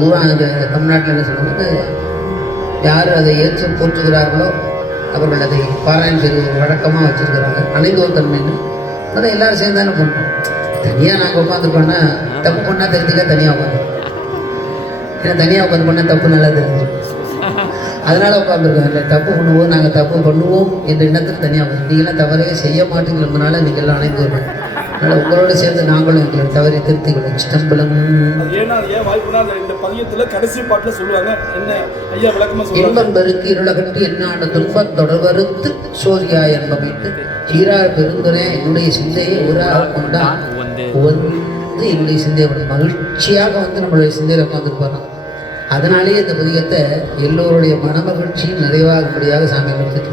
பொதுவாக இந்த தமிழ்நாட்டில் என்ன சொல்லுவாங்க, யார் அதை ஏற்று போற்றுகிறார்களோ அவர்கள் அதை பாராயணம் செய்து ஒரு வழக்கமாக வச்சுருக்கிறாங்க. அனைந்தோர் தன்மைன்னு அதை எல்லோரும் சேர்ந்து தானே பண்ணுறோம். தனியாக நாங்கள் உட்காந்துருக்கோன்னா தப்பு பண்ணால் தெரிஞ்சுக்க தனியாக உட்காந்துருக்கோம். ஏன்னா தனியாக உட்காந்து பண்ணால் தப்பு நல்லா தெரிஞ்சு அதனால் உட்காந்துருக்கோம். இல்லை தப்பு பண்ணுவோம், நாங்கள் தப்பு பண்ணுவோம் என்ற எண்ணத்துக்கு தனியாக உட்காந்து நீங்களாம் தவறே செய்ய மாட்டேங்கிறதுனால நீங்கள் எல்லாம் அனைந்தோர்கள். அதனால் உங்களோட சேர்ந்து நாங்களும் எங்களை தவறை திருத்திக்கொள்ள சிதம்பரம். இன்பம் பெருக்கு இருளகட்டு என்னான துன்பம் தொடர்வறுத்து சோரியா என்பமைத்து சீரார் பெருந்துரை என்னுடைய சிந்தையை ஊராக கொண்டான் வந்து என்னுடைய சிந்தையை மகிழ்ச்சியாக வந்து நம்மளுடைய சிந்தையில் உட்காந்துருப்பாங்க. அதனாலேயே இந்த பதிகத்தை எல்லோருடைய மனமகிழ்ச்சியும் நிறைவாகும்படியாக சாமி அமைத்துட்டு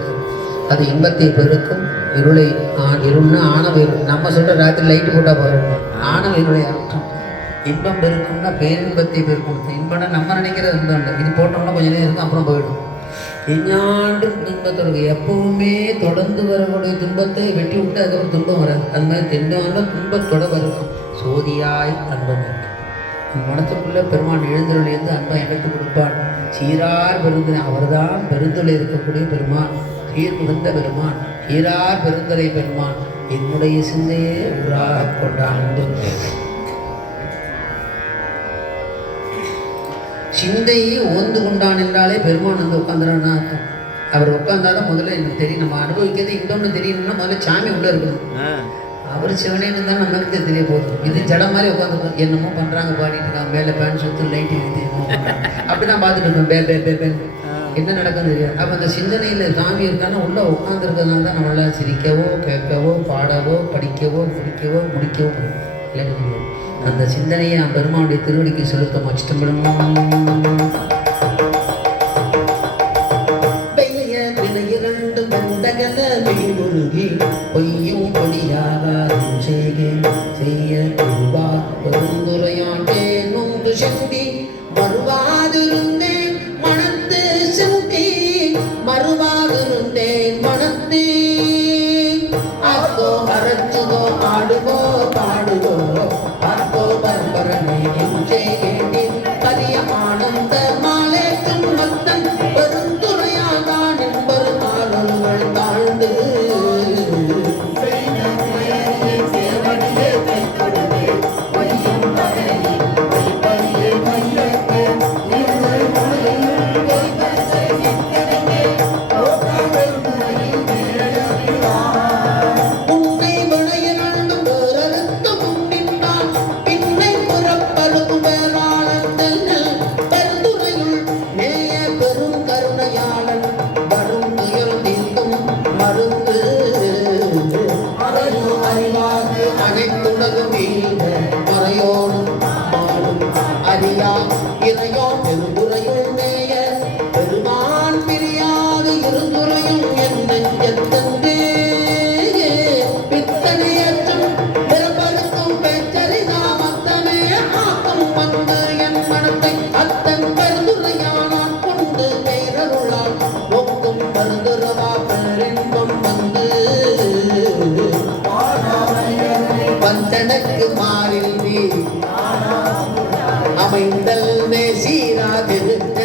அது இன்பத்தை பெருக்கும் இருளை இருள்னா ஆணவ இருள். நம்ம சொல்கிற ராத்திரி லைட்டு போட்டால் போகிறோம். ஆணவ இருளை அர்த்தம். இன்பம் பெருக்கும்னா பேரின்பத்தை பெருக்கும். இன்பம்னா நம்ம நினைக்கிறது இன்பம் இல்லை. இது போட்டோம்னா கொஞ்சம் நேரம் இருக்கும், அப்புறம் போயிடும். எஞ்ஞாண்டு துன்பத்தோடு எப்பவுமே தொடர்ந்து வரக்கூடிய துன்பத்தை வெட்டி விட்டு அதுக்கப்புறம் துன்பம் வராது. அது மாதிரி தென்னாண்டும் துன்பத்தோட வரும். சோதியாய் அன்பம் இருக்கு. மனத்துக்குள்ளே பெருமான் எழுந்தருளிலிருந்து அன்பை எனக்கு கொடுப்பான். சீரார் பெருந்தனை அவர்தான் பெருந்தொலை இருக்கக்கூடிய பெருமான், சீர் மிகுந்த பெருமான், சீரார் பெருந்தலை பெருமான் என்னுடைய சிந்தையே ஊராக கொண்டான். சிந்தையை ஓந்து கொண்டான் என்றாலே பெருமான் வந்து உட்காந்துறான்னா அர்த்தம். அவர் உட்காந்தாதான் முதல்ல எனக்கு தெரியும். நம்ம அனுபவிக்கிறது இன்பம்னு தெரியணும்னா முதல்ல சாமி உள்ளே இருக்கணும். அவர் சிவனேன்னு தான் நமக்கு தெரிய போகுது. இது ஜடம் மாதிரி உட்காந்துருக்கோம். என்னமோ பண்ணுறாங்க, பாடிட்டு இருக்காங்க, மேலே பேன் சுற்று லைட்டு எழுதி அப்படி தான் பார்த்துட்டு இருக்கோம். பேன் என்ன நடக்குன்னு தெரியாது. அப்போ அந்த சிந்தனையில் சாமி இருக்கான்னா உள்ளே உட்காந்துருக்கிறதுனால தான் நம்மளால் சிரிக்கவோ கேட்கவோ பாடவோ படிக்கவோ குடிக்கவோ முடிக்கவோ இல்லை தெரியாது. அந்த சிந்தனையை நான் பெருமானுடைய திருவடிக்கு செலுத்த மச்சிட்டம்படும். பொய்யும் பொடியாகாதும் செய்ய பெருந்துரையாண்டேன் நொந்து செந்தி மறுவாதிருந்தேன் மனத்து செந்தி மறுவாதிருந்தேன் மனத்தே ஆக்கோ அரைச்சுதோ ஆடுகோ பாடுகோ ஆக்கோ பரம்பரனை செய்கேண்டின் பரிய ஆனந்த மாலே துன்பத்தன் பெருந்துரையாகான் என்பது நாளுங்கள் தாழ்ந்து வந்தனக்கு மாறில் நீ அமைந்தல் சீராதிருக்க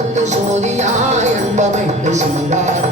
தொடர்வறுத்து சோதியாய் அன்பமைத்து சீரார்